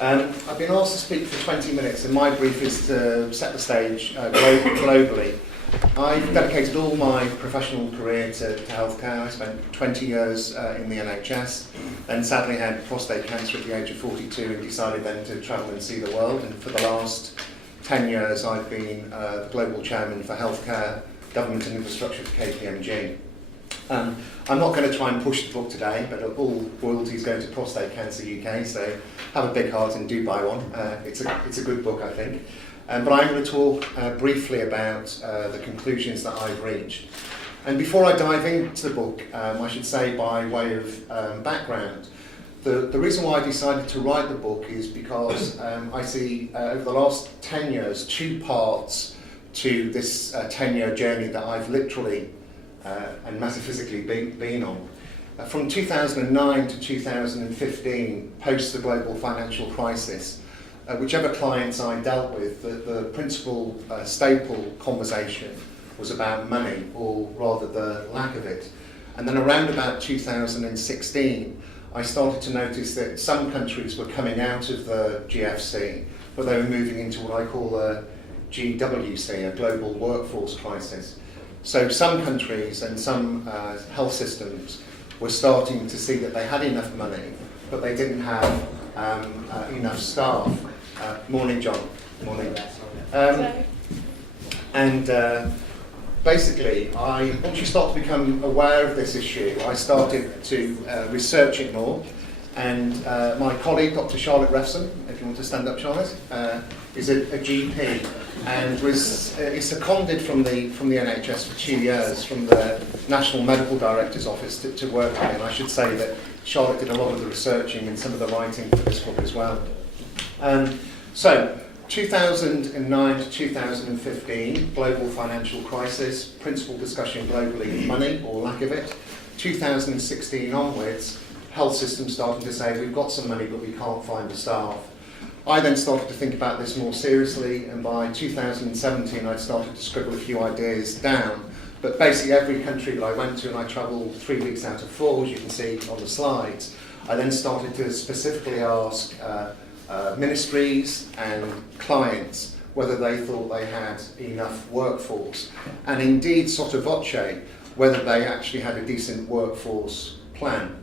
I've been asked to speak for 20 minutes, and my brief is to set the stage globally. I've dedicated all my professional career to healthcare. I spent 20 years in the NHS, and sadly had prostate cancer at the age of 42 and decided then to travel and see the world. And for the last 10 years I've been the global chairman for healthcare, government and infrastructure for KPMG. I'm not going to try and push the book today, but all royalties go to Prostate Cancer UK, so have a big heart and do buy one. It's a good book, I think. But I'm going to talk briefly about the conclusions that I've reached. And before I dive into the book, I should say by way of background, the reason why I decided to write the book is because I see over the last 10 years 2 parts to this 10-year journey that I've literally and metaphysically been on. From 2009 to 2015, post the global financial crisis, whichever clients I dealt with, the principal staple conversation was about money, or rather the lack of it. And then around about 2016, I started to notice that some countries were coming out of the GFC, but they were moving into what I call a GWC, a global workforce crisis. So some countries and some health systems were starting to see that they had enough money, but they didn't have enough staff. Morning, John. Morning. Basically, once you start to become aware of this issue, I started to research it more. And my colleague, Dr. Charlotte Refson, if you want to stand up, Charlotte, is a GP and is seconded from the NHS for 2 years from the National Medical Director's Office to work with me. And I should say that Charlotte did a lot of the researching and some of the writing for this book as well. So 2009 to 2015, global financial crisis, principal discussion globally, money or lack of it. 2016 onwards, health systems starting to say we've got some money but we can't find the staff. I then started to think about this more seriously, and by 2017 I'd started to scribble a few ideas down. But basically every country that I went to, and I travelled 3 weeks out of 4, as you can see on the slides, I then started to specifically ask ministries and clients whether they thought they had enough workforce, and indeed sotto voce, whether they actually had a decent workforce plan.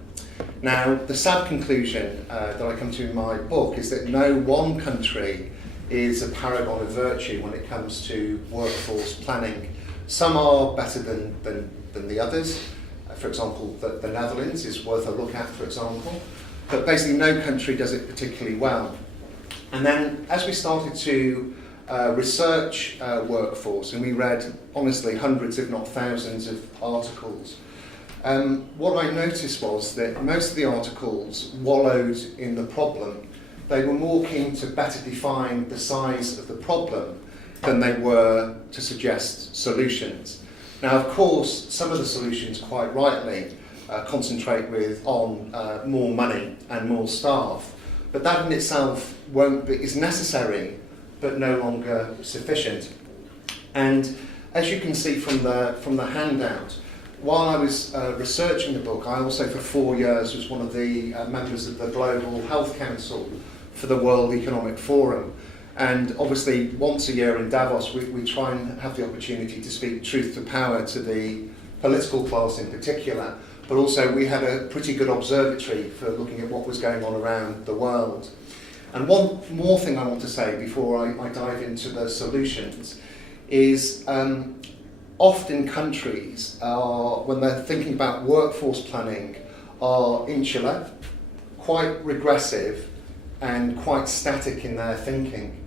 Now, the sad conclusion that I come to in my book is that no one country is a paragon of virtue when it comes to workforce planning. Some are better than the others. For example, the Netherlands is worth a look at, for example. But basically no country does it particularly well. And then as we started to research workforce, and we read, honestly, hundreds if not thousands of articles, what I noticed was that most of the articles wallowed in the problem. They were more keen to better define the size of the problem than they were to suggest solutions. Now, of course, some of the solutions, quite rightly, concentrate on more money and more staff, but that in itself is necessary, but no longer sufficient. And as you can see from the handout, while I was researching the book, I also for 4 years was one of the members of the Global Health Council for the World Economic Forum. And obviously once a year in Davos we try and have the opportunity to speak truth to power to the political class in particular, but also we had a pretty good observatory for looking at what was going on around the world. And one more thing I want to say before I dive into the solutions is often countries are, when they're thinking about workforce planning, are insular, quite regressive and quite static in their thinking.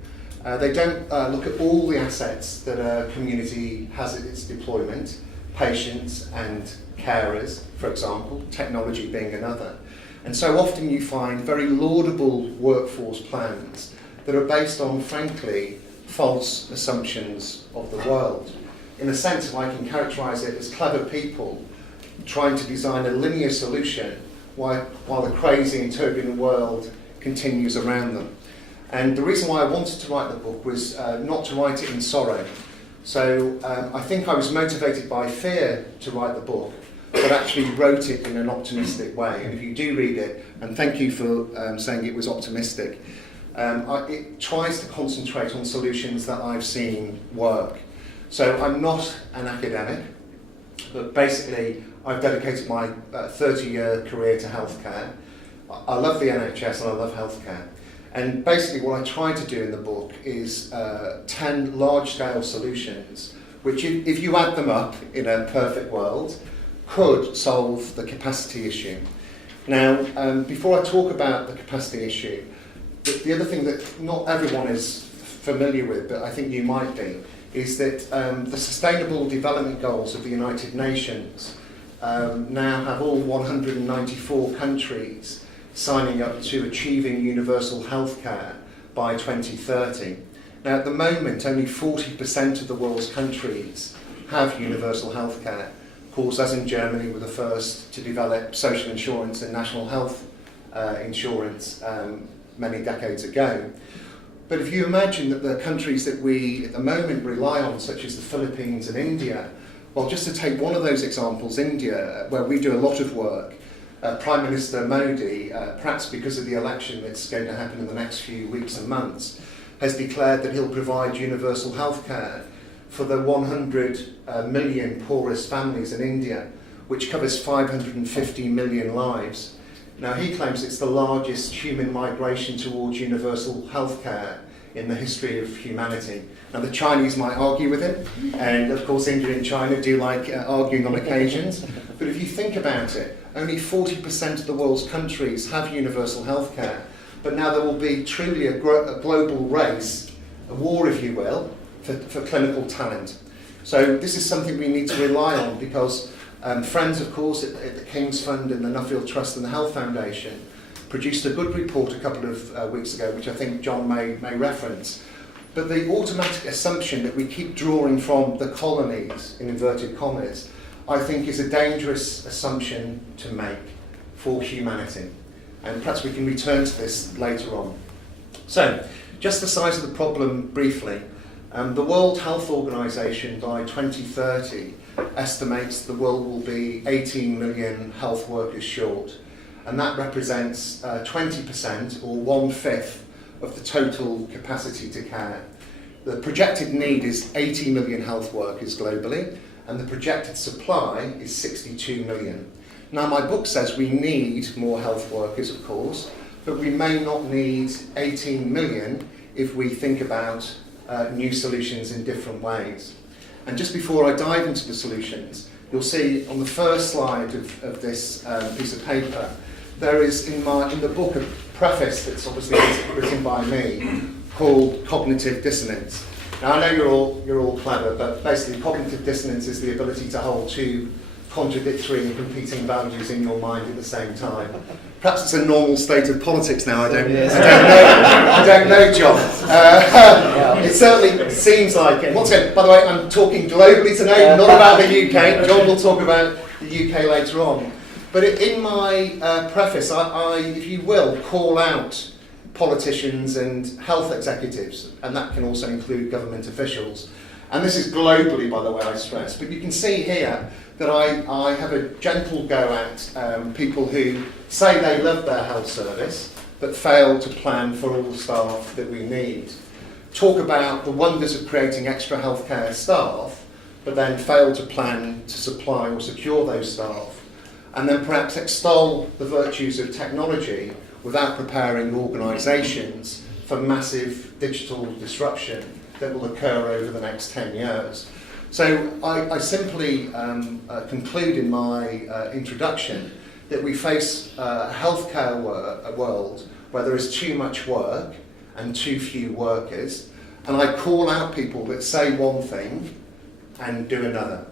They don't look at all the assets that a community has at its deployment, patients and carers, for example, technology being another. And so often you find very laudable workforce plans that are based on, frankly, false assumptions of the world. In a sense, if I can characterise it as clever people trying to design a linear solution while the crazy and turbulent world continues around them. And the reason why I wanted to write the book was not to write it in sorrow. So I think I was motivated by fear to write the book, but actually wrote it in an optimistic way. And if you do read it, and thank you for saying it was optimistic, it tries to concentrate on solutions that I've seen work. So I'm not an academic, but basically I've dedicated my 30-year career to healthcare. I love the NHS and I love healthcare. And basically what I try to do in the book is 10 large-scale solutions which, if you add them up in a perfect world, could solve the capacity issue. Now, before I talk about the capacity issue, the other thing that not everyone is familiar with, but I think you might be, is that the Sustainable Development Goals of the United Nations now have all 194 countries signing up to achieving universal healthcare by 2030. Now, at the moment, only 40% of the world's countries have universal healthcare. Of course, as in Germany, we're the first to develop social insurance and national health insurance many decades ago. But if you imagine that the countries that we at the moment rely on, such as the Philippines and India, well, just to take one of those examples, India, where we do a lot of work, Prime Minister Modi, perhaps because of the election that's going to happen in the next few weeks and months, has declared that he'll provide universal healthcare for the 100 million poorest families in India, which covers 550 million lives. Now, he claims it's the largest human migration towards universal healthcare in the history of humanity. Now, the Chinese might argue with him, and of course India and China do like arguing on occasions, but if you think about it, only 40% of the world's countries have universal healthcare, but now there will be truly a global race, a war if you will, for clinical talent. So this is something we need to rely on because friends, of course, at the King's Fund and the Nuffield Trust and the Health Foundation produced a good report a couple of weeks ago, which I think John may reference. But the automatic assumption that we keep drawing from the colonies, in inverted commas, I think is a dangerous assumption to make for humanity. And perhaps we can return to this later on. So, just the size of the problem briefly. The World Health Organization by 2030 estimates the world will be 18 million health workers short, and that represents 20% or 1/5 of the total capacity to care. The projected need is 80 million health workers globally, and the projected supply is 62 million. Now, my book says we need more health workers, of course, but we may not need 18 million if we think about new solutions in different ways. And just before I dive into the solutions, you'll see on the first slide of this piece of paper, there is in the book a preface that's obviously written by me called Cognitive Dissonance. Now, I know you're all clever, but basically cognitive dissonance is the ability to hold two contradictory and competing values in your mind at the same time. Perhaps it's a normal state of politics now, I don't know, John. It certainly seems like it. Once again, by the way, I'm talking globally today, not about the UK. John will talk about the UK later on. But in my preface, I, if you will, call out politicians and health executives, and that can also include government officials. And this is globally, by the way, I stress. But you can see here that I have a gentle go at people who say they love their health service, but fail to plan for all the staff that we need. Talk about the wonders of creating extra healthcare staff, but then fail to plan to supply or secure those staff. And then perhaps extol the virtues of technology without preparing organisations for massive digital disruption that will occur over the next 10 years. So I simply conclude in my introduction that we face a healthcare world where there is too much work and too few workers, and I call out people that say one thing and do another.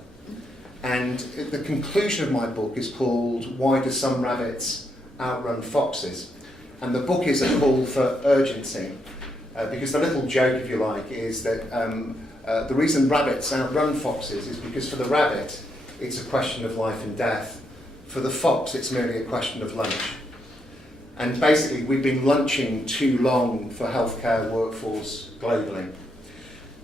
And the conclusion of my book is called Why Do Some Rabbits Outrun Foxes? And the book is a call for urgency, because the little joke, if you like, is that the reason rabbits outrun foxes is because for the rabbit, it's a question of life and death. For the fox, it's merely a question of lunch. And basically, we've been lunching too long for healthcare workforce globally.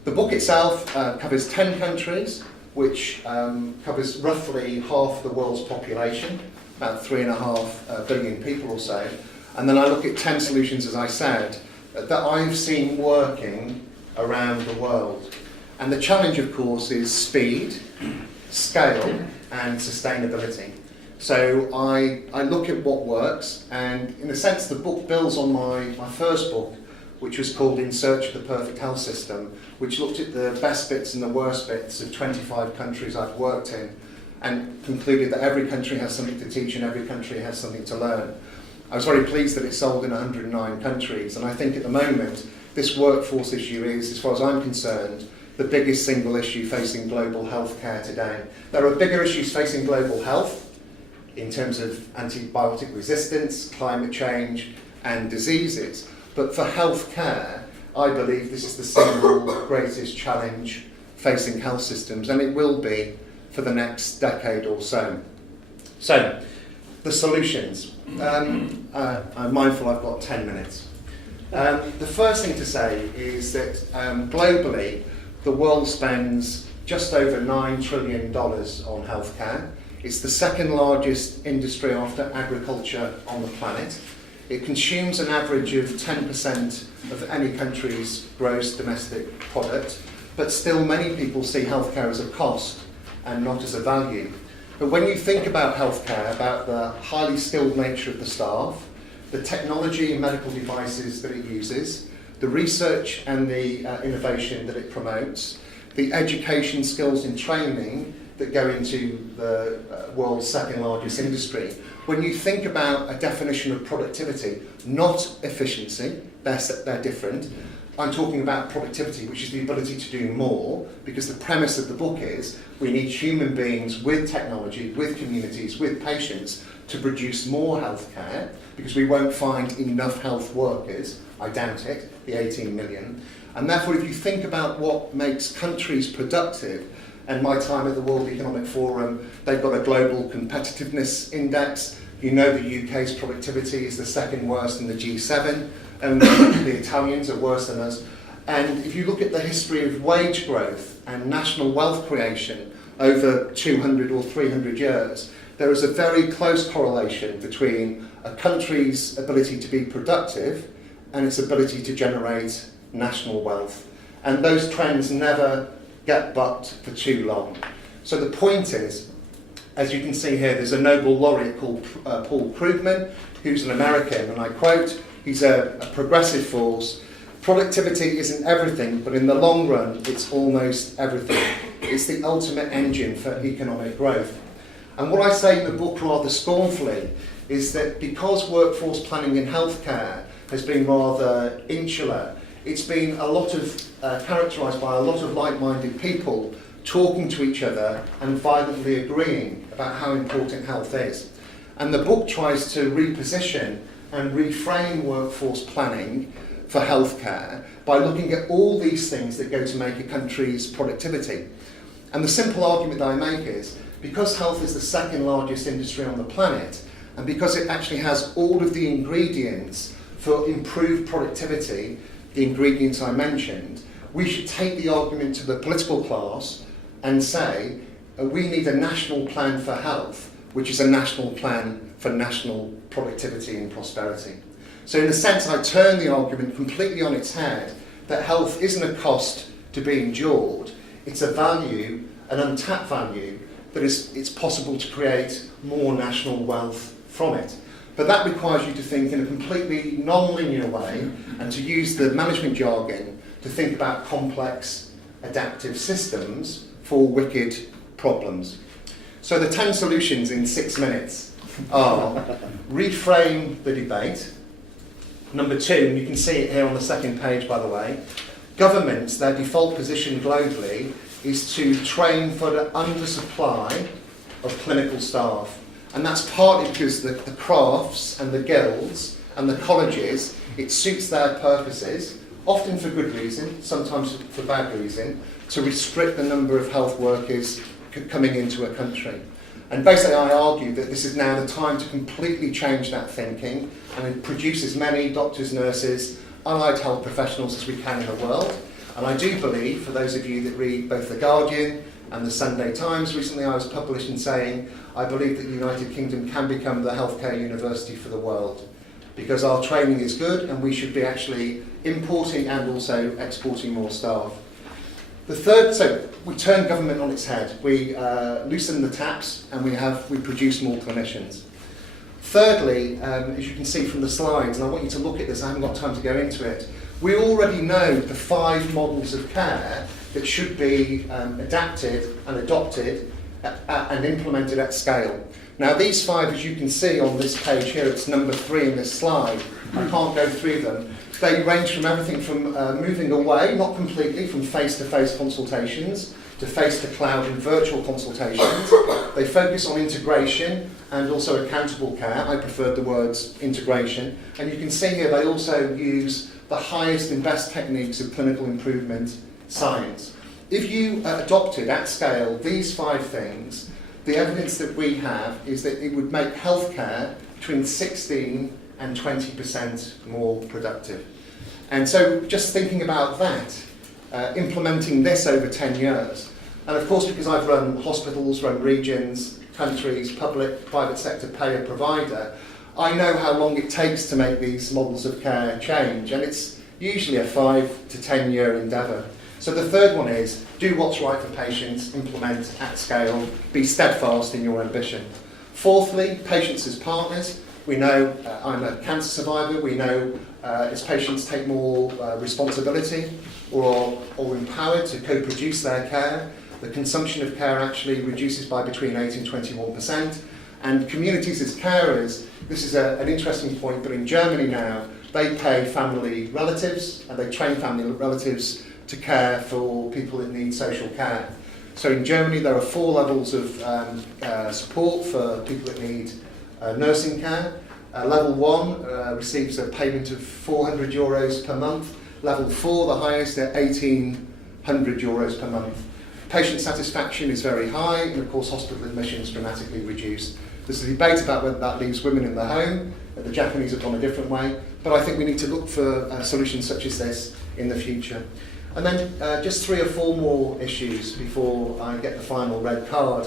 The book itself covers 10 countries, which covers roughly half the world's population, about 3.5 billion people or so. And then I look at 10 solutions, as I said, that I've seen working around the world. And the challenge, of course, is speed, scale, and sustainability. So I look at what works, and in a sense the book builds on my first book, which was called In Search of the Perfect Health System, which looked at the best bits and the worst bits of 25 countries I've worked in, and concluded that every country has something to teach and every country has something to learn. I was very pleased that it's sold in 109 countries, and I think at the moment this workforce issue is, as far as I'm concerned, the biggest single issue facing global healthcare today. There are bigger issues facing global health in terms of antibiotic resistance, climate change, and diseases. But for healthcare, I believe this is the single greatest challenge facing health systems, and it will be for the next decade or so. So, the solutions. I'm mindful I've got 10 minutes. The first thing to say is that globally, the world spends just over $9 trillion on healthcare. It's the second largest industry after agriculture on the planet. It consumes an average of 10% of any country's gross domestic product, but still many people see healthcare as a cost and not as a value. But when you think about healthcare, about the highly skilled nature of the staff, the technology and medical devices that it uses, the research and the innovation that it promotes, the education, skills and training that go into the world's second largest industry. When you think about a definition of productivity, not efficiency, they're different. I'm talking about productivity, which is the ability to do more, because the premise of the book is we need human beings with technology, with communities, with patients to produce more healthcare, because we won't find enough health workers, I doubt it, the 18 million. And therefore, if you think about what makes countries productive, and my time at the World Economic Forum, they've got a global competitiveness index. You know the UK's productivity is the second worst in the G7, and the Italians are worse than us. And if you look at the history of wage growth and national wealth creation over 200 or 300 years, there is a very close correlation between a country's ability to be productive and its ability to generate national wealth. And those trends never get bucked for too long. So the point is, as you can see here, there's a Nobel laureate called Paul Krugman, who's an American, and I quote, he's a progressive force. Productivity isn't everything, but in the long run, it's almost everything. It's the ultimate engine for economic growth. And what I say in the book rather scornfully is that because workforce planning in healthcare has been rather insular, it's been a lot of characterised by a lot of like-minded people talking to each other and violently agreeing about how important health is. And the book tries to reposition and reframe workforce planning for healthcare by looking at all these things that go to make a country's productivity. And the simple argument that I make is, because health is the second largest industry on the planet, and because it actually has all of the ingredients for improved productivity, the ingredients I mentioned, we should take the argument to the political class and say, we need a national plan for health, which is a national plan for national productivity and prosperity. So in a sense, I turn the argument completely on its head, that health isn't a cost to be endured, it's a value, an untapped value, that it's possible to create more national wealth from it. But that requires you to think in a completely non-linear way, and to use the management jargon to think about complex adaptive systems for wicked problems. So the 10 solutions in 6 minutes are reframe the debate. Number 2, and you can see it here on the second page by the way, governments, their default position globally is to train for the undersupply of clinical staff. And that's partly because the crafts and the guilds and the colleges, it suits their purposes, often for good reason, sometimes for bad reason, to restrict the number of health workers coming into a country. And basically I argue that this is now the time to completely change that thinking and produce as many doctors, nurses, allied health professionals as we can in the world. And I do believe, for those of you that read both The Guardian and the Sunday Times, recently I was published in saying, I believe that the United Kingdom can become the healthcare university for the world. because our training is good and we should be actually importing and also exporting more staff. The third, so we turn government on its head. We loosen the taps and we produce more clinicians. Thirdly, as you can see from the slides, and I want you to look at this, I haven't got time to go into it, we already know the 5 models of care that should be adapted and adopted and implemented at scale. Now these 5, as you can see on this page here, it's number 3 in this slide, I can't go through them. They range from everything from moving away, not completely, from face-to-face consultations to face-to-cloud and virtual consultations. They focus on integration and also accountable care. I preferred the words integration. And you can see here they also use the highest and best techniques of clinical improvement science. If you adopted at scale these 5 things, the evidence that we have is that it would make healthcare between 16 and 20% more productive. And so just thinking about that, implementing this over 10 years, and of course because I've run hospitals, run regions, countries, public, private sector payer provider, I know how long it takes to make these models of care change, and it's usually a 5 to 10 year endeavour. So the third one is, do what's right for patients, implement at scale, be steadfast in your ambition. Fourthly, patients as partners. We know, I'm a cancer survivor, we know as patients take more responsibility or empowered to co-produce their care, the consumption of care actually reduces by between 8 and 21%. And communities as carers, this is an interesting point, but in Germany now, they pay family relatives and they train family relatives to care for people that need social care. So in Germany there are 4 levels of support for people that need nursing care. Level 1 receives a payment of 400 euros per month. Level 4, the highest, at 1,800 euros per month. Patient satisfaction is very high, and of course hospital admissions dramatically reduced. There's a debate about whether that leaves women in the home. The Japanese have gone a different way, but I think we need to look for solutions such as this in the future. And then just 3 or 4 more issues before I get the final red card.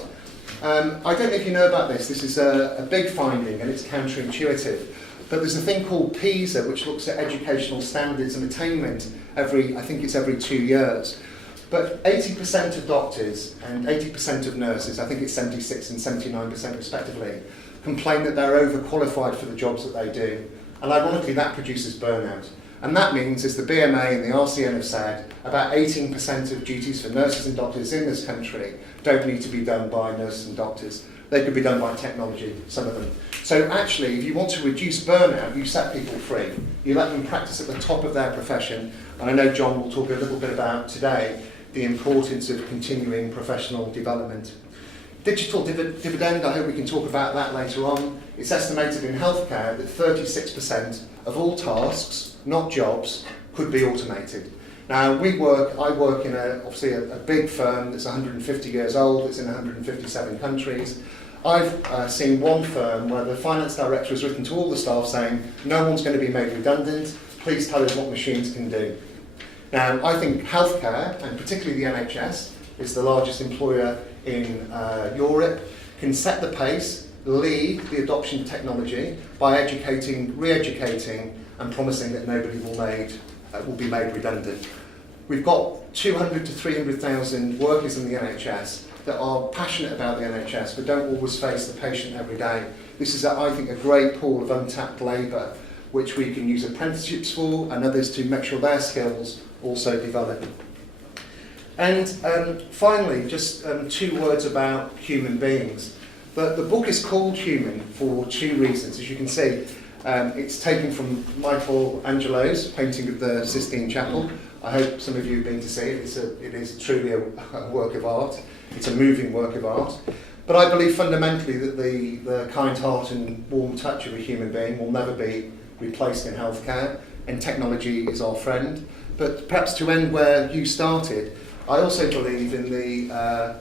I don't know if you know about this. This is a big finding and it's counterintuitive. But there's a thing called PISA, which looks at educational standards and attainment I think it's every 2 years. But 80% of doctors and 80% of nurses, I think it's 76 and 79% respectively, complain that they're overqualified for the jobs that they do. And ironically, that produces burnout. And that means, as the BMA and the RCN have said, about 18% of duties for nurses and doctors in this country don't need to be done by nurses and doctors. They could be done by technology, some of them. So actually, if you want to reduce burnout, you set people free. You let them practice at the top of their profession. And I know Jon will talk a little bit about today the importance of continuing professional development. Digital dividend, I hope we can talk about that later on. It's estimated in healthcare that 36% of all tasks, not jobs, could be automated. Now, I work in obviously a big firm that's 150 years old, it's in 157 countries. I've seen one firm where the finance director has written to all the staff saying, no one's going to be made redundant, please tell us what machines can do. Now, I think healthcare, and particularly the NHS, is the largest employer in Europe, can set the pace, lead the adoption of technology by educating, re-educating, and promising that nobody will be made redundant. We've got 200 to 300,000 workers in the NHS that are passionate about the NHS but don't always face the patient every day. This is, I think, a great pool of untapped labour which we can use apprenticeships for and others to make sure their skills also develop. And finally, just 2 words about human beings. The book is called Human for 2 reasons. As you can see, it's taken from Michelangelo's painting of the Sistine Chapel. I hope some of you have been to see it. It is truly a work of art. It's a moving work of art. But I believe fundamentally that the kind heart and warm touch of a human being will never be replaced in healthcare, and technology is our friend. But perhaps to end where you started, I also believe in the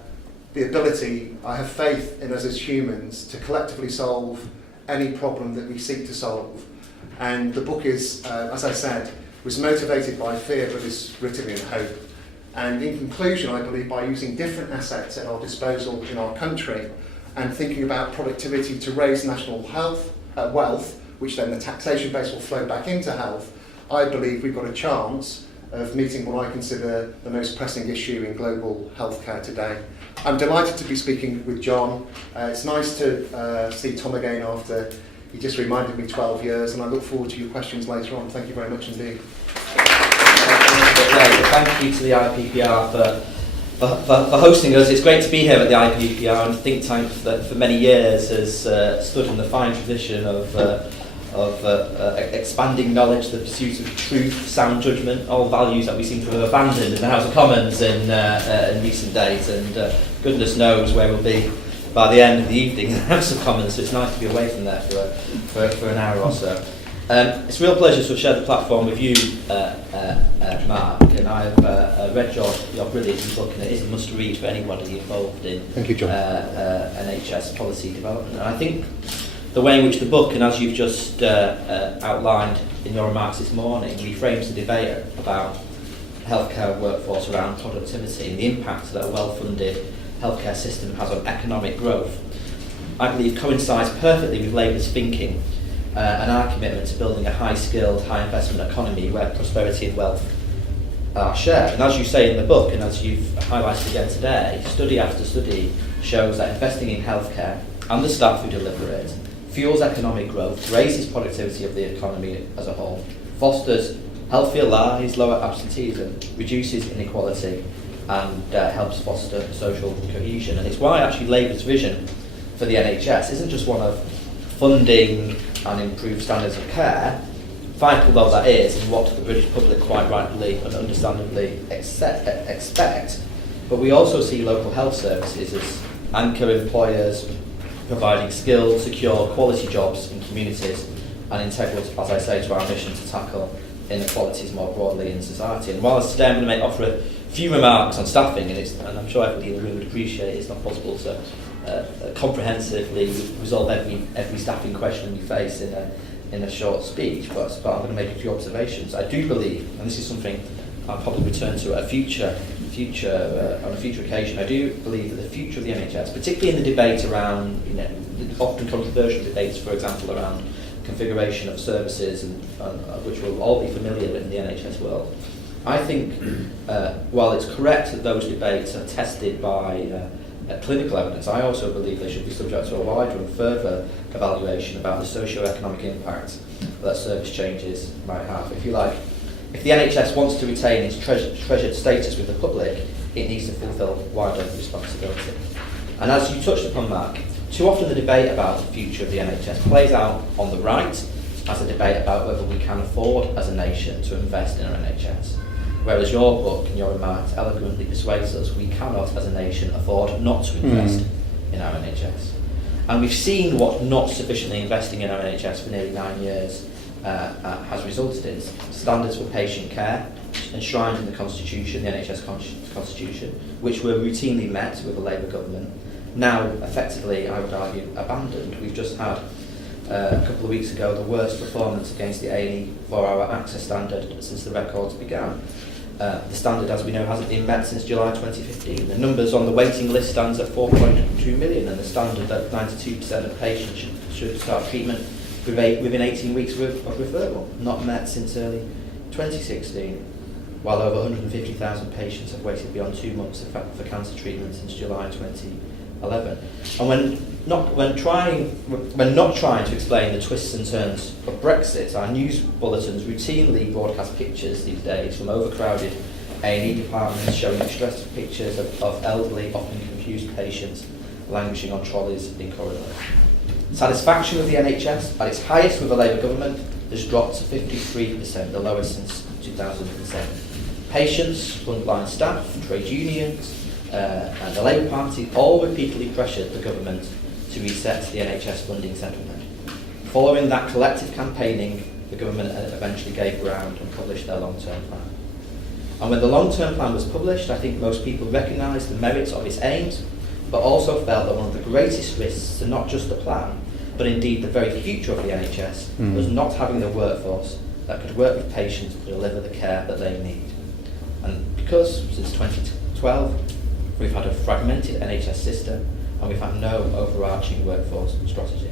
ability, I have faith in us as humans to collectively solve any problem that we seek to solve. And the book is, as I said, was motivated by fear but is written in hope. And in conclusion, I believe by using different assets at our disposal in our country and thinking about productivity to raise national wealth, which then the taxation base will flow back into health, I believe we've got a chance of meeting what I consider the most pressing issue in global healthcare today. I'm delighted to be speaking with Jon. It's nice to see Tom again after he just reminded me 12 years, and I look forward to your questions later on. Thank you very much indeed. Thank you to the IPPR for hosting us. It's great to be here at the IPPR, and the think tank that for many years has stood in the fine tradition of expanding knowledge, the pursuit of truth, sound judgment, all values that we seem to have abandoned in the House of Commons in recent days, and goodness knows where we'll be by the end of the evening in the House of Commons, so it's nice to be away from there for an hour or so. It's a real pleasure to have shared the platform with you, Mark, and I've read your brilliant book, and it is a must-read for anybody involved in Thank you, Jon. NHS policy development. And I think the way in which the book, and as you've just outlined in your remarks this morning, reframes the debate about healthcare workforce around productivity and the impact that a well-funded healthcare system has on economic growth, I believe coincides perfectly with Labour's thinking and our commitment to building a high-skilled, high-investment economy where prosperity and wealth are shared. And as you say in the book, and as you've highlighted again today, study after study shows that investing in healthcare and the staff who deliver it fuels economic growth, raises productivity of the economy as a whole, fosters healthier lives, lower absenteeism, reduces inequality, and helps foster social cohesion. And it's why actually Labour's vision for the NHS isn't just one of funding and improved standards of care, vital though that is, and what the British public quite rightly and understandably expect, but we also see local health services as anchor employers providing skilled, secure, quality jobs in communities and integral, as I say, to our mission to tackle inequalities more broadly in society. And whilst today I'm going to offer a few remarks on staffing, and I'm sure everybody in the room would appreciate it's not possible to comprehensively resolve every staffing question you face in a short speech, but I'm going to make a few observations. I do believe, and this is something I'll probably return to at a future occasion, I do believe that the future of the NHS, particularly in the debate around, the often controversial debates, for example, around configuration of services, and which we'll all be familiar with in the NHS world, I think while it's correct that those debates are tested by clinical evidence, I also believe they should be subject to a wider and further evaluation about the socio-economic impact that service changes might have. If you like, if the NHS wants to retain its treasured status with the public, it needs to fulfil wider responsibility. And as you touched upon, Mark, too often the debate about the future of the NHS plays out on the right as a debate about whether we can afford as a nation to invest in our NHS. Whereas your book and your remarks eloquently persuades us we cannot as a nation afford not to invest in our NHS. And we've seen what not sufficiently investing in our NHS for nearly 9 years has resulted in. Standards for patient care enshrined in the Constitution, the NHS Constitution, which were routinely met with the Labour government, now effectively, I would argue, abandoned. We've just had a couple of weeks ago the worst performance against the A&E 4-hour access standard since the records began. The standard, as we know, hasn't been met since July 2015. The numbers on the waiting list stands at 4.2 million, and the standard that 92% of patients should start treatment within 18 weeks of referral, not met since early 2016, while over 150,000 patients have waited beyond 2 months for cancer treatment since July 2011. And when not trying to explain the twists and turns of Brexit, our news bulletins routinely broadcast pictures these days from overcrowded A&E departments showing distressed pictures of elderly, often confused patients languishing on trolleys in corridors. Satisfaction with the NHS, at its highest with the Labour government, has dropped to 53%, the lowest since 2007. Patients, frontline staff, trade unions, and the Labour Party all repeatedly pressured the government to reset the NHS funding settlement. Following that collective campaigning, the government eventually gave ground and published their long-term plan. And when the long-term plan was published, I think most people recognised the merits of its aims, but also felt that one of the greatest risks to not just the plan, but indeed the very future of the NHS, was not having the workforce that could work with patients to deliver the care that they need. And because since 2012, we've had a fragmented NHS system, and we've had no overarching workforce strategy.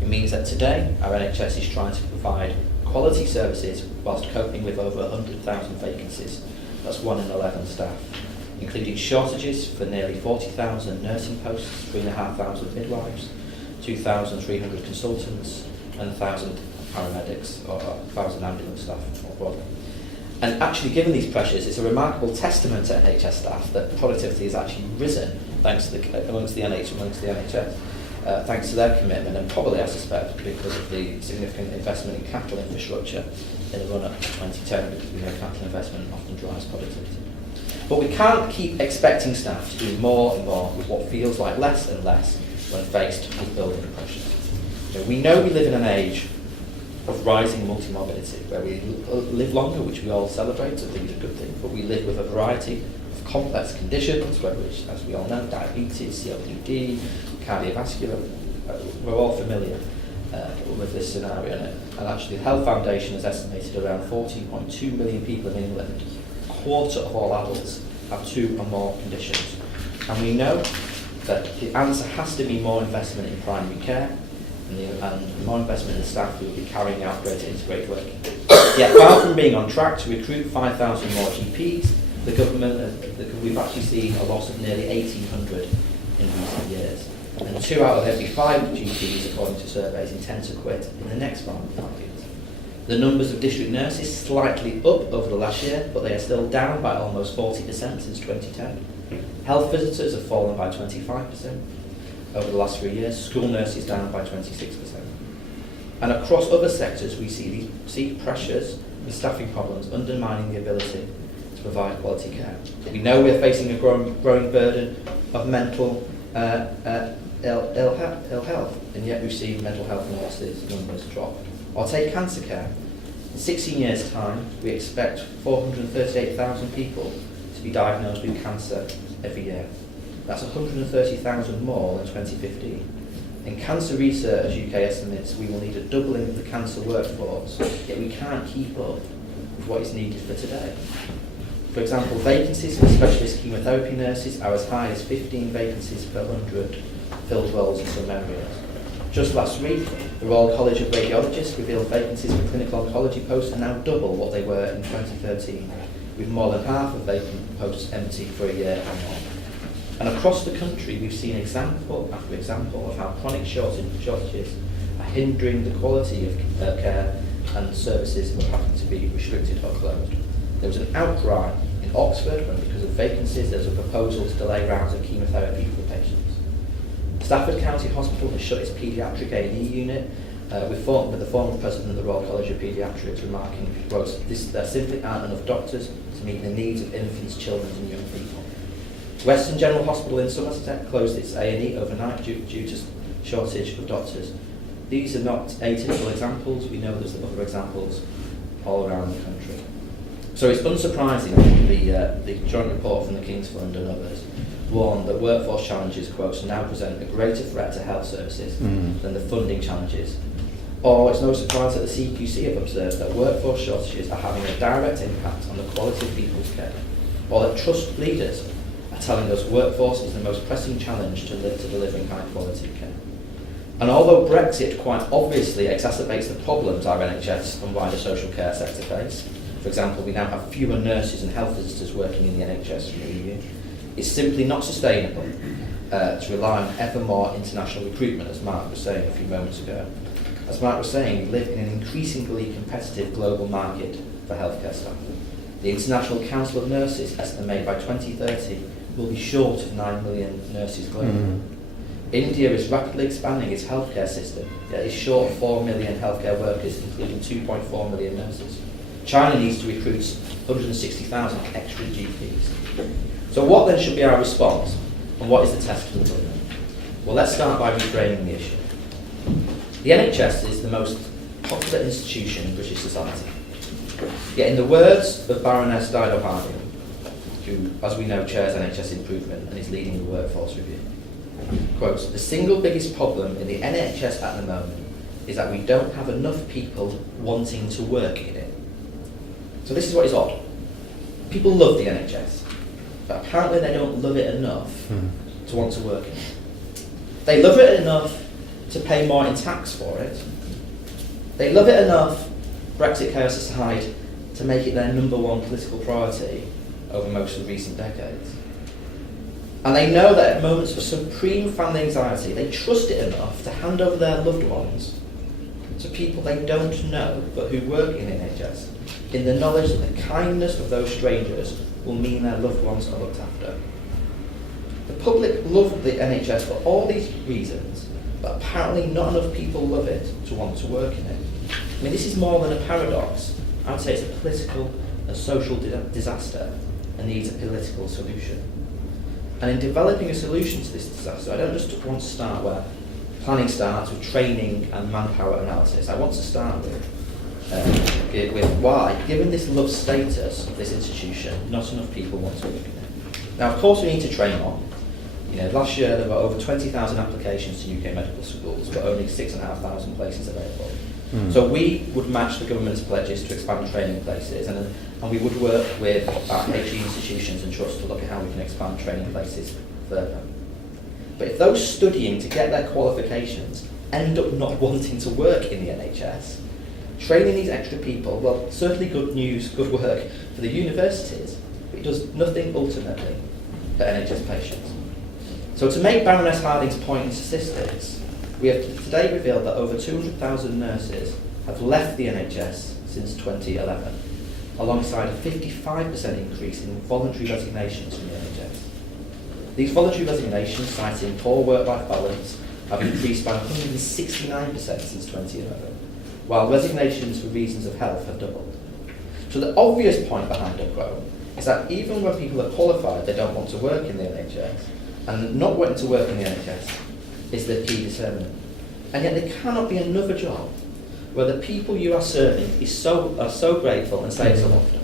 It means that today our NHS is trying to provide quality services whilst coping with over 100,000 vacancies. That's 1 in 11 staff, including shortages for nearly 40,000 nursing posts, 3,500 midwives, 2,300 consultants, and 1,000 paramedics or 1,000 ambulance staff more broadly. And actually, given these pressures, it's a remarkable testament to NHS staff that productivity has actually risen thanks to amongst the NHS. Thanks to their commitment, and probably, I suspect, because of the significant investment in capital infrastructure in the run-up to 2010, because we know capital investment often drives productivity. But we can't keep expecting staff to do more and more with what feels like less and less when faced with building pressures. We know we live in an age of rising multi-morbidity, where we live longer, which we all celebrate, so I think is a good thing, but we live with a variety of complex conditions, which, as we all know, diabetes, COPD, cardiovascular. We're all familiar with this scenario, and actually the Health Foundation has estimated around 14.2 million people in England, a quarter of all adults, have 2 or more conditions. And we know that the answer has to be more investment in primary care, and more investment in the staff who will be carrying out greater integrated work. Yet, far from being on track to recruit 5,000 more GPs, the government, we've actually seen a loss of nearly 1,800 in recent years. And 2 out of every 5 GPs, according to surveys, intend to quit in the next 5 years. The numbers of district nurses slightly up over the last year, but they are still down by almost 40% since 2010. Health visitors have fallen by 25% over the last 3 years. School nurses down by 26%. And across other sectors, we see pressures and staffing problems undermining the ability to provide quality care. We know we're facing a growing burden of mental ill health, and yet we've seen mental health nurses numbers drop. Or take cancer care. In 16 years' time, we expect 438,000 people to be diagnosed with cancer every year. That's 130,000 more than 2015. In cancer research, UK estimates we will need a doubling of the cancer workforce, yet we can't keep up with what is needed for today. For example, vacancies for specialist chemotherapy nurses are as high as 15 vacancies per 100 filled roles in some areas. Just last week, the Royal College of Radiologists revealed vacancies for clinical oncology posts are now double what they were in 2013, with more than half of vacant posts empty for a year or more. And across the country, we've seen example after example of how chronic shortages are hindering the quality of care, and services are having to be restricted or closed. There was an outcry in Oxford when, because of vacancies, there was a proposal to delay rounds of chemotherapy for patients. Stafford County Hospital has shut its paediatric A&E unit, with the former president of the Royal College of Paediatrics remarking, quote, there simply aren't enough doctors to meet the needs of infants, children and young people. Western General Hospital in Somerset closed its A&E overnight due to shortage of doctors. These are not atypical examples. We know there's other examples all around the country. So it's unsurprising the joint report from the King's Fund and others warn that workforce challenges, quotes, now present a greater threat to health services than the funding challenges. Or it's no surprise that the CQC have observed that workforce shortages are having a direct impact on the quality of people's care, or that trust leaders are telling us workforce is the most pressing challenge to delivering high quality care. And although Brexit quite obviously exacerbates the problems our NHS and wider social care sector face, for example, we now have fewer nurses and health visitors working in the NHS from the EU, it's simply not sustainable to rely on ever more international recruitment, as Mark was saying a few moments ago. As Mark was saying, we live in an increasingly competitive global market for healthcare staff. The International Council of Nurses estimate by 2030 will be short of 9 million nurses globally. India is rapidly expanding its healthcare system, yet is short of 4 million healthcare workers, including 2.4 million nurses. China needs to recruit 160,000 extra GPs. So what then should be our response, and what is the test for the government? Well, let's start by reframing the issue. The NHS is the most popular institution in British society. Yet in the words of Baroness Dido Harding, who, as we know, chairs NHS Improvement and is leading the workforce review, quotes, the single biggest problem in the NHS at the moment is that we don't have enough people wanting to work in it. So this is what is odd. People love the NHS, but apparently they don't love it enough to want to work in it. They love it enough to pay more in tax for it. They love it enough, Brexit chaos aside, to make it their number one political priority over most of the recent decades. And they know that at moments of supreme family anxiety, they trust it enough to hand over their loved ones to people they don't know but who work in the NHS, in the knowledge that the kindness of those strangers will mean their loved ones are looked after. The public love the NHS for all these reasons, but apparently not enough people love it to want to work in it. I mean, this is more than a paradox. I would say it's a political and social disaster and needs a political solution. And in developing a solution to this disaster, I don't just want to start where planning starts with training and manpower analysis. I want to start with why, given this love status of this institution, not enough people want to work in it. Now, of course, we need to train more. You know, last year there were over 20,000 applications to UK medical schools, but only 6,500 places available. So we would match the government's pledges to expand training places, and we would work with our HE institutions and trusts to look at how we can expand training places further. But if those studying to get their qualifications end up not wanting to work in the NHS, training these extra people, well, certainly good news, good work for the universities, but it does nothing ultimately for NHS patients. So to make Baroness Harding's point in statistics, we have today revealed that over 200,000 nurses have left the NHS since 2011, alongside a 55% increase in voluntary resignations from the NHS. These voluntary resignations, citing poor work-life balance, have increased by 169% since 2011, while resignations for reasons of health have doubled. So the obvious point behind Upgrow is that even when people are qualified, they don't want to work in the NHS, and not wanting to work in the NHS is the key determinant. And yet there cannot be another job where the people you are serving are so grateful and say it so often.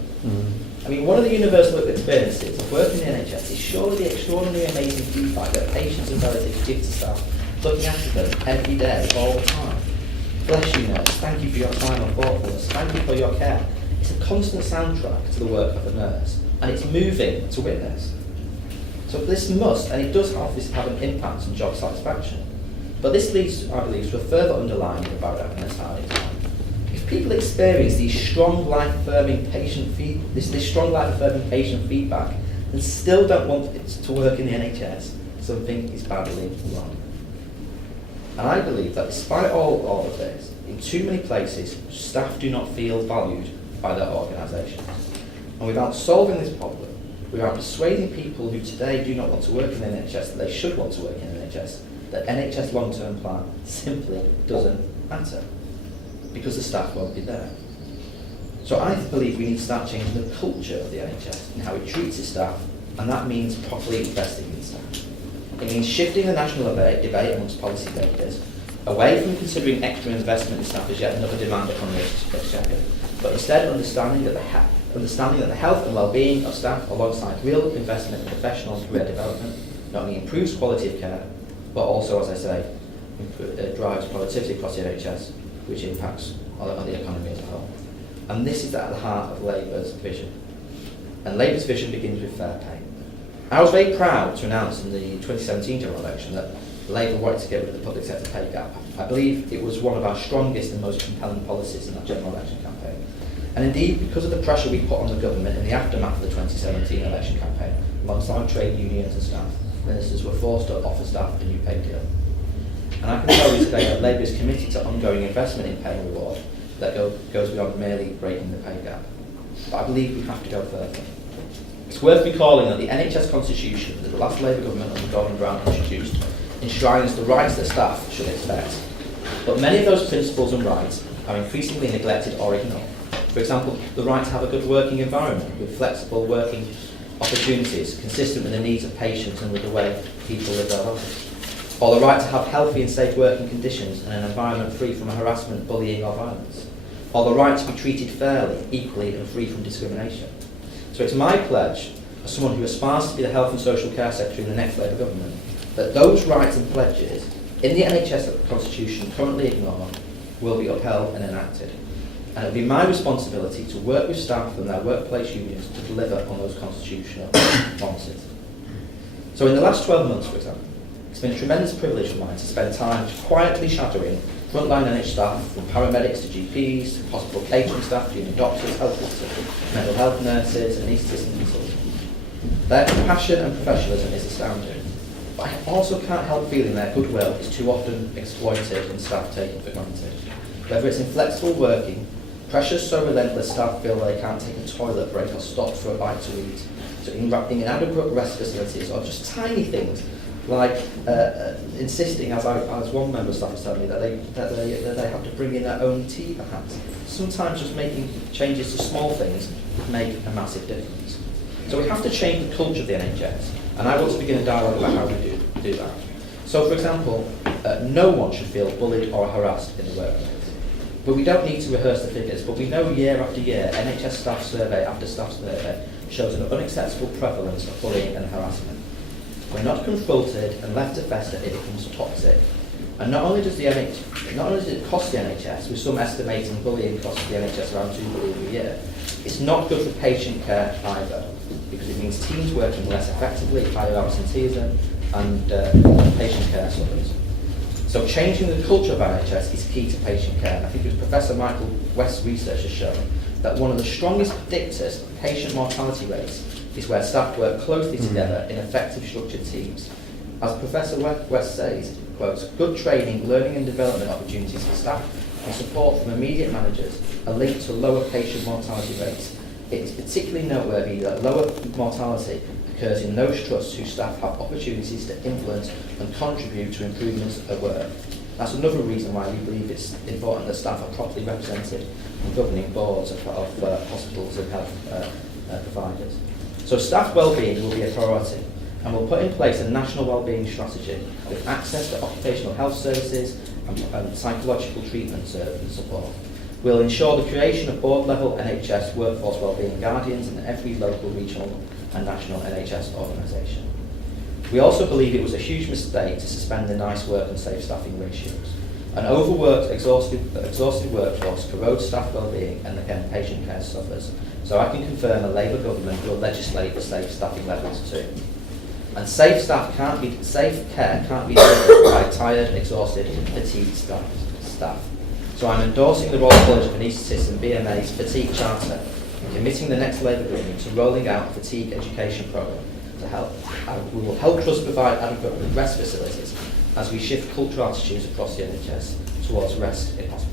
I mean, one of the universal experiences of working in the NHS is surely the extraordinarily amazing feedback that patients and relatives give to staff looking after them every day, all the time. Bless you, nurse. Thank you for your time and thoughtfulness. Thank you for your care. It's a constant soundtrack to the work of a nurse, and it's moving to witness. So this must, and it does have an impact on job satisfaction. But this leads, I believe, to a further underlining of Baroness Harding's point. If people experience these strong, life-affirming patient feedback and still don't want to work in the NHS, something is badly wrong. And I believe that despite all of this, in too many places, staff do not feel valued by their organisations. And without solving this problem, without persuading people who today do not want to work in the NHS that they should want to work in the NHS, that NHS long-term plan simply doesn't matter, because the staff won't be there. So I believe we need to start changing the culture of the NHS and how it treats its staff, and that means properly investing in staff. It means shifting the national debate amongst policymakers away from considering extra investment in staff as yet another demand upon the exchequer, but instead understanding that the health and well-being of staff alongside real investment in professional and career development not only improves quality of care, but also, as I say, drives productivity across the NHS, which impacts on the economy as a whole. And this is at the heart of Labour's vision. And Labour's vision begins with fair pay. I was very proud to announce in the 2017 general election that Labour wanted to get rid of the public sector pay gap. I believe it was one of our strongest and most compelling policies in that general election campaign. And indeed, because of the pressure we put on the government in the aftermath of the 2017 election campaign, alongside trade unions and staff, ministers were forced to offer staff a new pay deal. And I can tell you today that Labour is committed to ongoing investment in pay and reward that goes beyond merely breaking the pay gap. But I believe we have to go further. It's worth recalling that the NHS Constitution that the last Labour government under Gordon Brown introduced enshrines the rights that staff should expect. But many of those principles and rights are increasingly neglected or ignored. For example, the right to have a good working environment with flexible working opportunities consistent with the needs of patients and with the way people live their lives. Or the right to have healthy and safe working conditions and an environment free from harassment, bullying or violence. Or the right to be treated fairly, equally and free from discrimination. So it's my pledge, as someone who aspires to be the Health and Social Care Secretary in the next Labour government, that those rights and pledges in the NHS Constitution currently ignored will be upheld and enacted. And it will be my responsibility to work with staff and their workplace unions to deliver on those constitutional promises. So in the last 12 months, for example, It's been a tremendous privilege of mine to spend time quietly shadowing frontline NHS staff, from paramedics to GPs, to hospital catering staff, junior doctors, health visitors, mental health nurses, and anaesthetists and consultants. Their passion and professionalism is astounding. But I also can't help feeling their goodwill is too often exploited and staff taken for granted. Whether it's inflexible working, pressures so relentless staff feel they can't take a toilet break or stop for a bite to eat, to inadequate rest facilities, or just tiny things like insisting, as one member of staff was telling me, that they have to bring in their own tea perhaps. Sometimes just making changes to small things make a massive difference. So we have to change the culture of the NHS, and I want to begin a dialogue about how we do that. So, for example, no one should feel bullied or harassed in the workplace. But we don't need to rehearse the figures, but we know year after year, NHS staff survey after staff survey shows an unacceptable prevalence of bullying and harassment. When not confronted and left to fester, it becomes toxic. And not only does it cost the NHS, with some estimating bullying costs the NHS around $2 billion a year, it's not good for patient care either, because it means teams working less effectively, higher absenteeism, and patient care suffers. So changing the culture of NHS is key to patient care. And I think it was Professor Michael West's research has shown that one of the strongest predictors of patient mortality rates is where staff work closely together in effective structured teams. As Professor West says, quotes, good training, learning and development opportunities for staff and support from immediate managers are linked to lower patient mortality rates. It is particularly noteworthy that lower mortality occurs in those trusts whose staff have opportunities to influence and contribute to improvements at work. That's another reason why we believe it's important that staff are properly represented in governing boards of hospitals and health providers. So staff wellbeing will be a priority, and we'll put in place a national wellbeing strategy with access to occupational health services and psychological treatment and support. We'll ensure the creation of board-level NHS workforce wellbeing guardians in every local, regional and national NHS organisation. We also believe it was a huge mistake to suspend the nice work and safe staffing ratios. An overworked, exhausted workforce corrodes staff wellbeing, and again patient care suffers. So I can confirm a Labour government will legislate for safe staffing levels too. And safe care can't be delivered by tired, exhausted, fatigued staff. So I'm endorsing the Royal College of Anaesthetists and BMA's Fatigue Charter and committing the next Labour government to rolling out a fatigue education programme to help. We will help trusts provide adequate rest facilities as we shift cultural attitudes across the NHS towards rest in hospitals.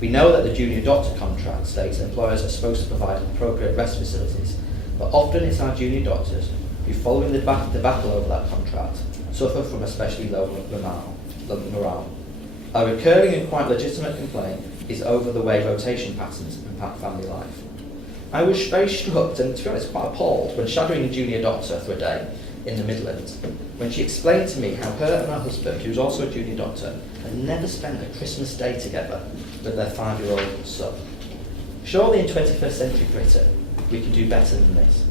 We know that the junior doctor contract states employers are supposed to provide appropriate rest facilities, but often it's our junior doctors who, following the battle over that contract, suffer from especially low morale. A recurring and quite legitimate complaint is over the way rotation patterns impact family life. I was very struck and, to be honest, quite appalled when shadowing a junior doctor for a day in the Midlands, when she explained to me how her and her husband, who was also a junior doctor, had never spent a Christmas day together with their 5-year-old son. Surely in 21st century Britain, we can do better than this.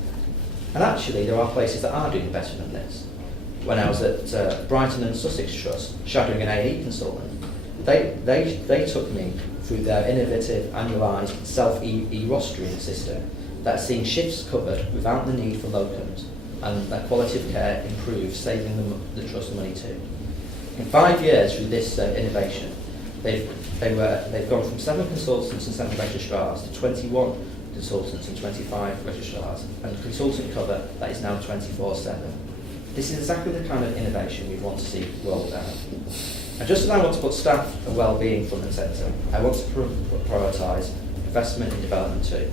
And actually, there are places that are doing better than this. When I was at Brighton and Sussex Trust, shadowing an A&E consultant, they took me through their innovative annualised self-e-rostering system that has seen shifts covered without the need for locums, and their quality of care improved, saving them the trust money too. In 5 years through this innovation, they've gone from 7 consultants and 7 registrars to 21 consultants and 25 registrars, and consultant cover that is now 24/7. This is exactly the kind of innovation we want to see rolled out. And just as I want to put staff and well-being front and centre, I want to prioritise investment in development too.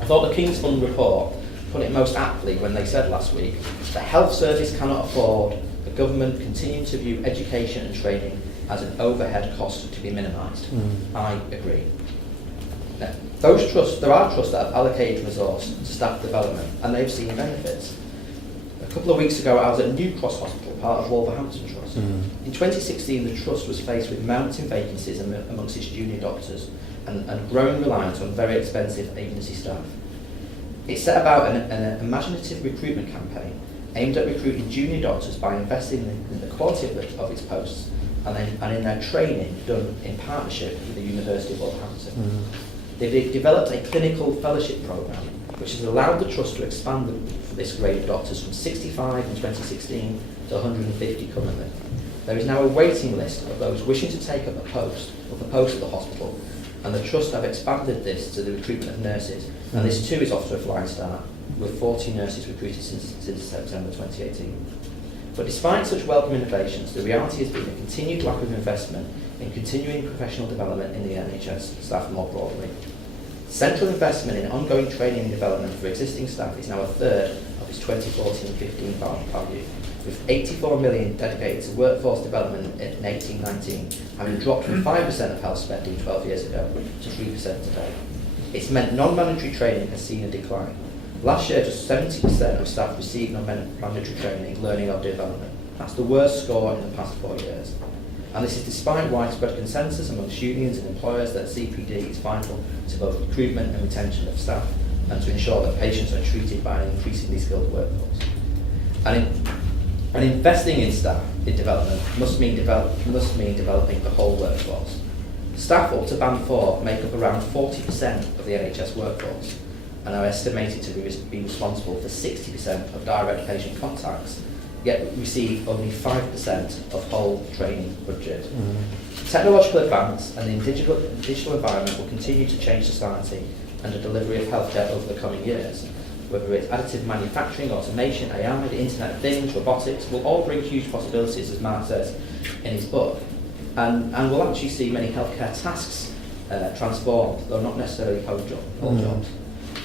I thought the King's Fund report put it most aptly when they said last week, the health service cannot afford the government continuing to view education and training as an overhead cost to be minimised. I agree. Now, there are trusts that have allocated resource to staff development, and they've seen benefits. A couple of weeks ago, I was at New Cross Hospital, part of Wolverhampton Trust. In 2016, the Trust was faced with mounting vacancies amongst its junior doctors and growing reliance on very expensive agency staff. It set about an imaginative recruitment campaign aimed at recruiting junior doctors by investing in the quality of its posts and in their training done in partnership with the University of Wolverhampton. They've developed a clinical fellowship programme which has allowed the Trust to expand this grade of doctors from 65 in 2016 to 150 currently. There is now a waiting list of those wishing to take up the post at the hospital, and the Trust have expanded this to the recruitment of nurses, and this too is off to a flying start, with 40 nurses recruited since September 2018. But despite such welcome innovations, the reality has been a continued lack of investment in continuing professional development in the NHS staff more broadly. Central investment in ongoing training and development for existing staff is now a third of its 2014-15 value, with 84 million dedicated to workforce development in 18-19, having dropped from 5% of health spending 12 years ago to 3% today. It's meant non-mandatory training has seen a decline. Last year, just 70% of staff received non-mandatory training, learning or development. That's the worst score in the past 4 years. And this is despite widespread consensus amongst unions and employers that CPD is vital to both recruitment and retention of staff, and to ensure that patients are treated by an increasingly skilled workforce. And investing in staff in development must mean developing the whole workforce. Staff up to Band 4 make up around 40% of the NHS workforce, and are estimated to be responsible for 60% of direct patient contacts, yet receive only 5% of whole training budget. Technological advance and the digital environment will continue to change society and the delivery of healthcare over the coming years. Whether it's additive manufacturing, automation, AI, the Internet of Things, robotics, will all bring huge possibilities, as Mark says in his book. And we'll actually see many healthcare tasks transformed, though not necessarily whole jobs.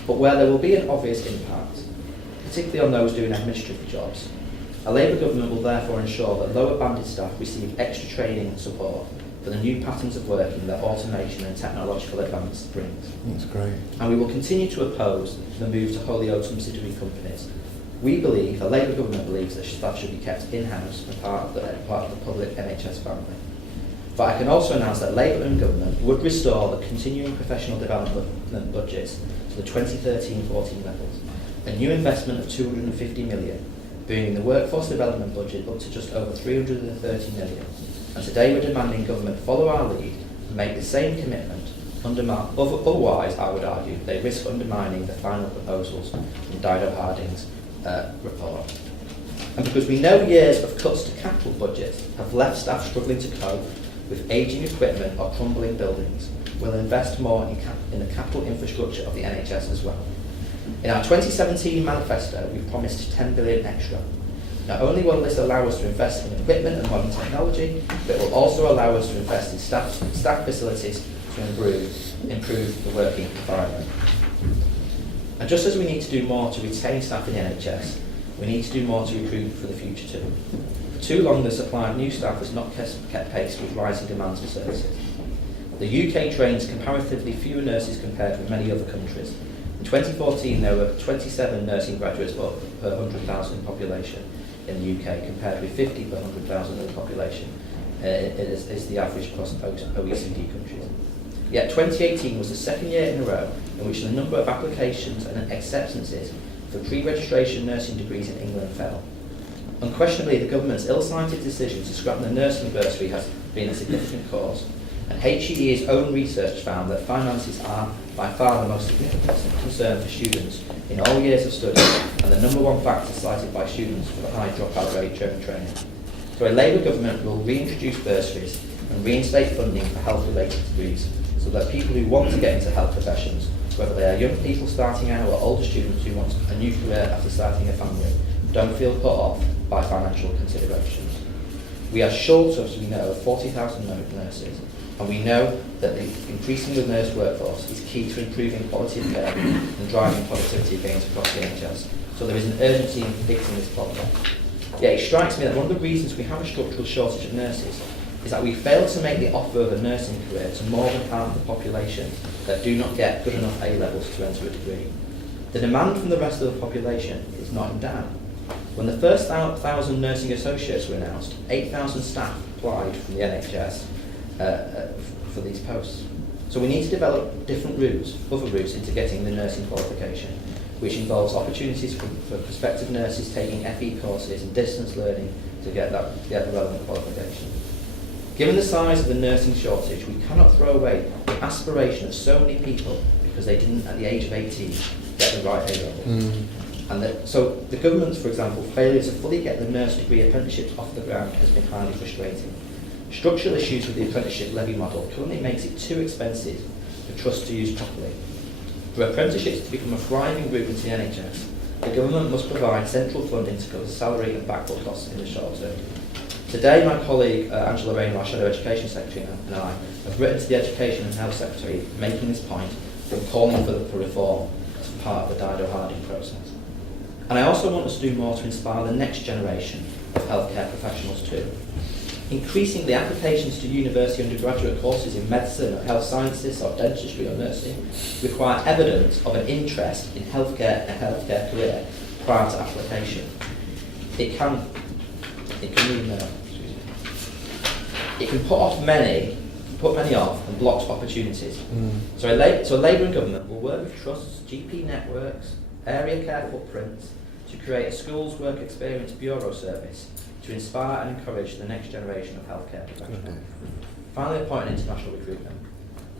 But where there will be an obvious impact, particularly on those doing administrative jobs, a Labour government will therefore ensure that lower banded staff receive extra training and support for the new patterns of working that automation and technological advance brings. That's great. And we will continue to oppose the move to wholly owned subsidiary companies. We believe, the Labour government believes, that staff should be kept in-house and part of the public NHS family. But I can also announce that Labour and government would restore the continuing professional development budgets to the 2013-14 levels, a new investment of 250 million, bringing the workforce development budget up to just over 330 million. And today we're demanding government follow our lead and make the same commitment. Otherwise, I would argue, they risk undermining the final proposals from Dido Harding's report. And because we know years of cuts to capital budgets have left staff struggling to cope with ageing equipment or crumbling buildings, we'll invest more in the capital infrastructure of the NHS as well. In our 2017 manifesto, we promised 10 billion extra. Not only will this allow us to invest in equipment and modern technology, but it will also allow us to invest in staff facilities to improve the working environment. And just as we need to do more to retain staff in the NHS, we need to do more to recruit for the future too. For too long, the supply of new staff has not kept pace with rising demands for services. The UK trains comparatively fewer nurses compared with many other countries. In 2014, there were 27 nursing graduates per 100,000 population in the UK, compared with 50 per 100,000 of the population is the average across OECD countries. Yet 2018 was the second year in a row in which the number of applications and acceptances for pre-registration nursing degrees in England fell. Unquestionably, the government's ill-sighted decision to scrap the nursing bursary has been a significant cause, and HED's own research found that finances are by far the most significant concern for students in all years of study, and the number one factor cited by students for the high dropout rate during training. So a Labour government will reintroduce bursaries and reinstate funding for health-related degrees, so that people who want to get into health professions, whether they are young people starting out or older students who want a new career after starting a family, don't feel put off by financial considerations. We are short, as we know, of 40,000 nurses, and we know that the increasing the nurse workforce is key to improving quality of care and driving productivity gains across the NHS. So there is an urgency in fixing this problem. Yet it strikes me that one of the reasons we have a structural shortage of nurses is that we fail to make the offer of a nursing career to more than half the population that do not get good enough A levels to enter a degree. The demand from the rest of the population is not down. When the first 1,000 nursing associates were announced, 8,000 staff applied from the NHS for these posts. So we need to develop different routes, other routes into getting the nursing qualification, which involves opportunities for prospective nurses taking FE courses and distance learning to get the relevant qualification. Given the size of the nursing shortage, we cannot throw away the aspiration of so many people because they didn't, at the age of 18, get the right A levels. And so the government's, for example, failure to fully get the nurse degree apprenticeships off the ground has been highly frustrating. Structural issues with the apprenticeship levy model currently makes it too expensive for trusts to use properly. For apprenticeships to become a thriving route into the NHS, the government must provide central funding to cover salary and backfill costs in the short term. Today, my colleague Angela Rayner, our Shadow Education Secretary, and I have written to the Education and Health Secretary making this point and calling for reform as part of the Dido-Harding process. And I also want us to do more to inspire the next generation of healthcare professionals too. Increasingly, applications to university undergraduate courses in medicine or health sciences or dentistry or nursing require evidence of an interest in healthcare and a healthcare career prior to application. It can put many off and blocks opportunities. So Labour and government will work with trusts, GP networks, area care footprints to create a schools work experience bureau service to inspire and encourage the next generation of healthcare professionals. Finally, a point on international recruitment.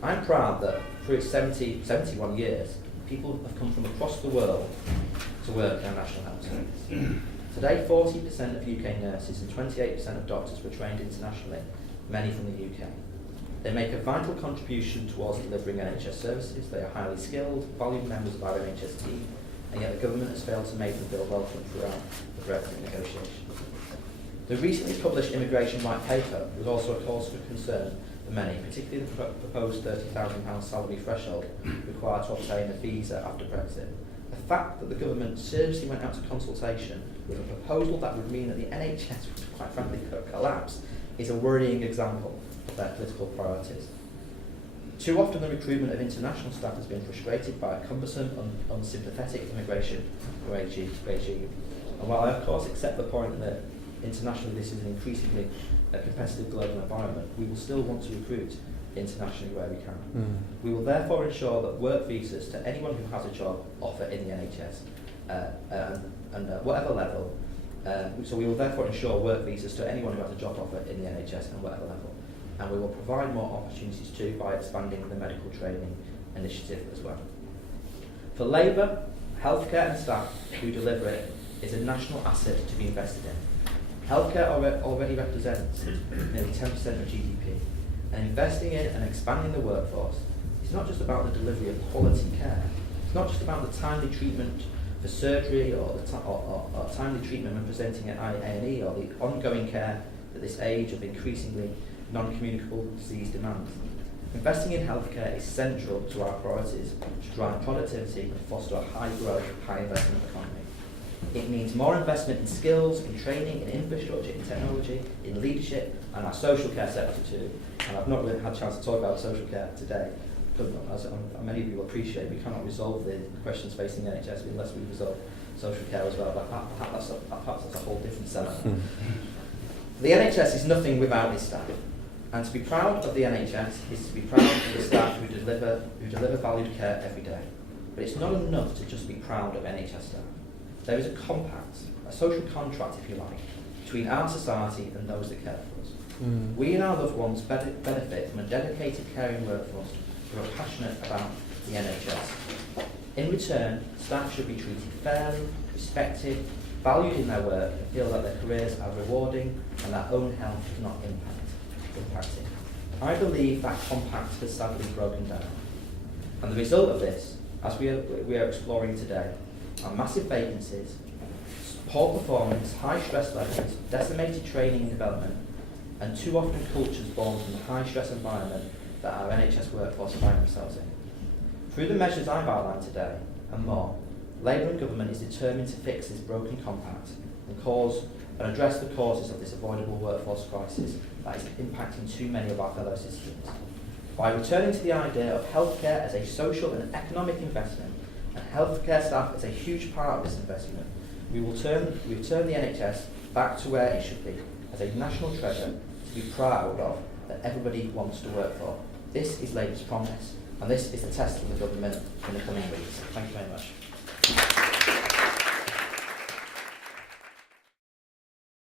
I'm proud that through its 71 years, people have come from across the world to work in our National Health Service. Today, 40% of UK nurses and 28% of doctors were trained internationally, many from the UK. They make a vital contribution towards delivering NHS services. They are highly skilled, valued members of our NHS team, and yet the government has failed to make them feel welcome throughout the Brexit negotiations. The recently published immigration white paper was also a cause for concern for many, particularly the proposed £30,000 salary threshold required to obtain a visa after Brexit. The fact that the government seriously went out to consultation with a proposal that would mean that the NHS would quite frankly collapse is a worrying example of their political priorities. Too often the recruitment of international staff has been frustrated by a cumbersome, unsympathetic immigration regime. And while I of course accept the point that internationally this is an increasingly competitive global environment, we will still want to recruit internationally where we can. We will therefore ensure that work visas to anyone who has a job offer in the NHS and whatever level. So we will therefore ensure work visas to anyone who has a job offer in the NHS and whatever level. And we will provide more opportunities too by expanding the medical training initiative as well. For Labour, healthcare and staff who deliver it is a national asset to be invested in. Healthcare already represents nearly 10% of GDP, and investing in and expanding the workforce is not just about the delivery of quality care. It's not just about the timely treatment for surgery or timely treatment when presenting at A&E or the ongoing care that this age of increasingly non-communicable disease demands. Investing in healthcare is central to our priorities to drive productivity and foster a high-growth, high-investment economy. It means more investment in skills, in training, in infrastructure, in technology, in leadership, and our social care sector too. And I've not really had a chance to talk about social care today. But as many of you will appreciate, we cannot resolve the questions facing the NHS unless we resolve social care as well. But perhaps that's a whole different seminar. The NHS is nothing without its staff. And to be proud of the NHS is to be proud of the staff who deliver valued care every day. But it's not enough to just be proud of NHS staff. There is a compact, a social contract, if you like, between our society and those that care for us. We and our loved ones benefit from a dedicated caring workforce who are passionate about the NHS. In return, staff should be treated fairly, respected, valued in their work, and feel that their careers are rewarding and their own health is not impacted. I believe that compact has sadly broken down. And the result of this, as we are exploring today, are massive vacancies, poor performance, high stress levels, decimated training and development, and too often cultures born from the high stress environment that our NHS workforce find themselves in. Through the measures I've outlined today, and more, Labour and government is determined to fix this broken compact and address the causes of this avoidable workforce crisis that is impacting too many of our fellow citizens. By returning to the idea of healthcare as a social and economic investment, and healthcare staff as a huge part of this investment, we will return the NHS back to where it should be, as a national treasure to be proud of that everybody wants to work for. This is Labour's promise, and this is the test of the government in the coming weeks. Thank you very much.